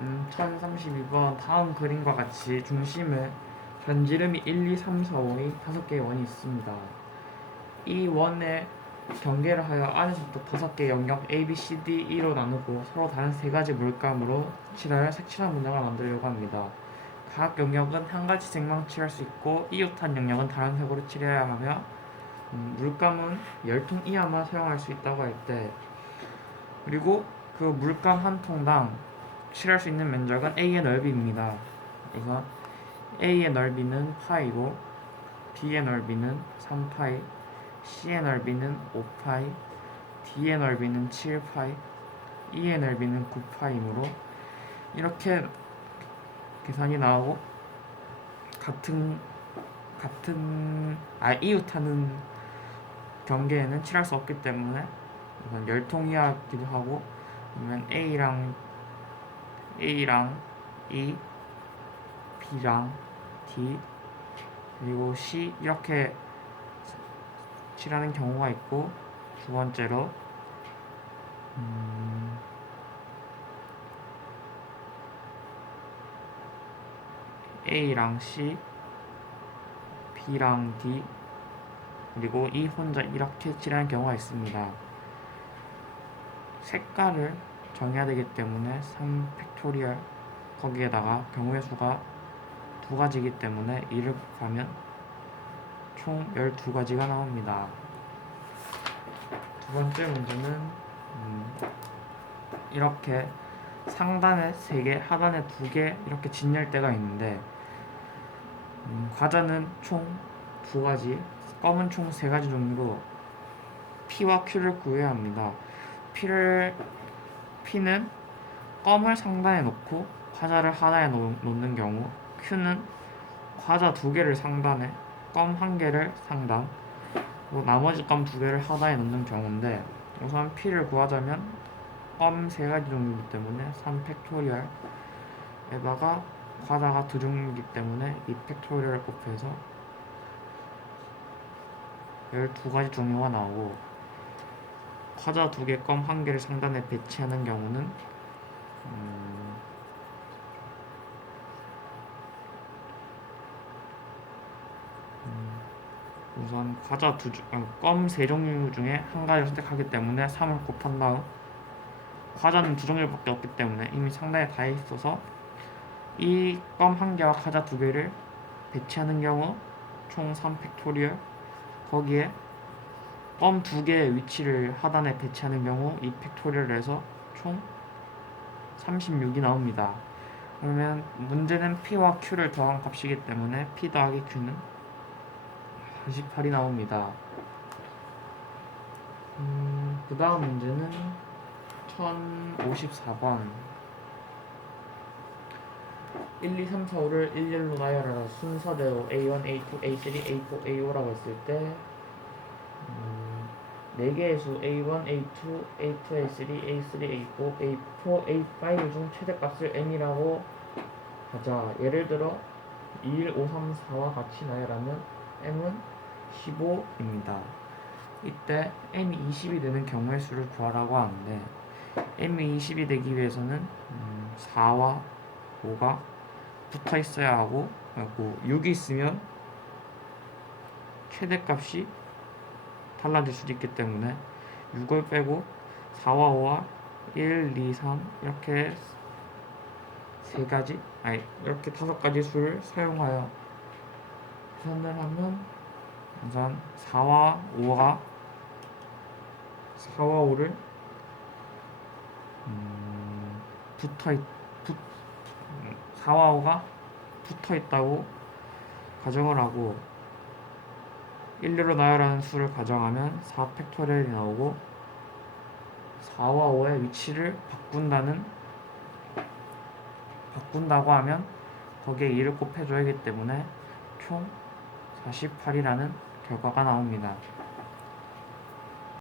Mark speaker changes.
Speaker 1: 음, 1032번 다음 그림과 같이 중심에 변지름이 1, 2, 3, 4, 5의 다섯 개의 원이 있습니다. 이 원의 경계를 하여 안에서부터 다섯 개의 영역 A, B, C, D, E로 나누고 서로 다른 세 가지 물감으로 칠하여 색칠한 문양을 만들려고 합니다. 각 영역은 한 가지 색만 칠할 수 있고 이웃한 영역은 다른 색으로 칠해야 하며 음, 물감은 열 통 이하만 사용할 수 있다고 할 때 그리고 그 물감 한 통당 칠할 수 있는 면적은 A의 넓이입니다. 그래서 A의 넓이는 파이고 B의 넓이는 3파이 C의 넓이는 5파이 D의 넓이는 7파이 E의 넓이는 9파이므로 이렇게 계산이 나오고 같은 같은 아 이웃하는 경계에는 칠할 수 없기 때문에 이건 열통 이하기도 하고 그러면 A랑 A랑 E, B랑 D 그리고 C 이렇게 칠하는 경우가 있고 두 번째로 음, A랑 C, B랑 D 그리고 E 혼자 이렇게 칠하는 경우가 있습니다. 색깔을 정해야 되기 때문에 3 팩토리얼 거기에다가 경우의 수가 두 가지이기 때문에 이를 곱하면 총 12가지가 나옵니다. 두 번째 문제는 음, 이렇게 상단에 3개, 하단에 2개 이렇게 진열 때가 있는데 음, 과자는 총두 가지, 껌은 총세 가지 종류로 P와 Q를 구해야 합니다. P를 P는 껌을 상단에 놓고 과자를 하나에 놓, 놓는 경우 Q는 과자 두 개를 상단에 껌 한 개를 상단 그리고 나머지 껌 두 개를 하단에 놓는 경우인데 우선 P를 구하자면 껌 세 가지 종류이기 때문에 3 팩토리얼 에다가 과자가 두 종류이기 때문에 2 팩토리얼 곱해서 12가지 종류가 나오고 과자 두 개, 껌 한 개를 상단에 배치하는 경우는 음, 음, 우선 과자 두 종, 껌세 종류 중에 한 가지를 선택하기 때문에 3을 곱한 다음. 과자는 두 종류밖에 없기 때문에 이미 상단에 다 있어서 이 껌 한 개와 과자 두 개를 배치하는 경우 총 3팩토리얼. 거기에 껌 두 개의 위치를 하단에 배치하는 경우 이 팩토리얼에서 총 36이 나옵니다. 그러면 문제는 P와 Q를 더한 값이기 때문에 P 더하기 Q는 48이 나옵니다. 음, 그 다음 문제는 1054번 1, 2, 3, 4, 5를 일렬로 나열하라 순서대로 A1, A2, A3, A4, A5라고 했을 때 음, 4개의 수 A1, A2, A2, A3, A3, A4, A4, A5 중 최대값을 n이라고 하자 예를 들어 2, 1, 5, 3, 4와 같이 나열하면 m은 15입니다. 이때 m이 20이 되는 경우의 수를 구하라고 하는데 m이 20이 되기 위해서는 음, 4와 5가 붙어 있어야 하고 그리고 6이 있으면 최대값이 달라질 수도 있기 때문에 6을 빼고 4와 5와 1, 2, 3 이렇게 세 가지? 아니 이렇게 다섯 가지 수를 사용하여 계산을 하면 우선 4와 5가 4와 5를 음, 붙어 있, 붙, 4와 5가 붙어 있다고 가정을 하고 1로 나열하는 수를 가정하면 4 팩토리얼이 나오고 4와 5의 위치를 바꾼다는 바꾼다고 하면 거기에 2를 곱해줘야 하기 때문에 총 48이라는 결과가 나옵니다.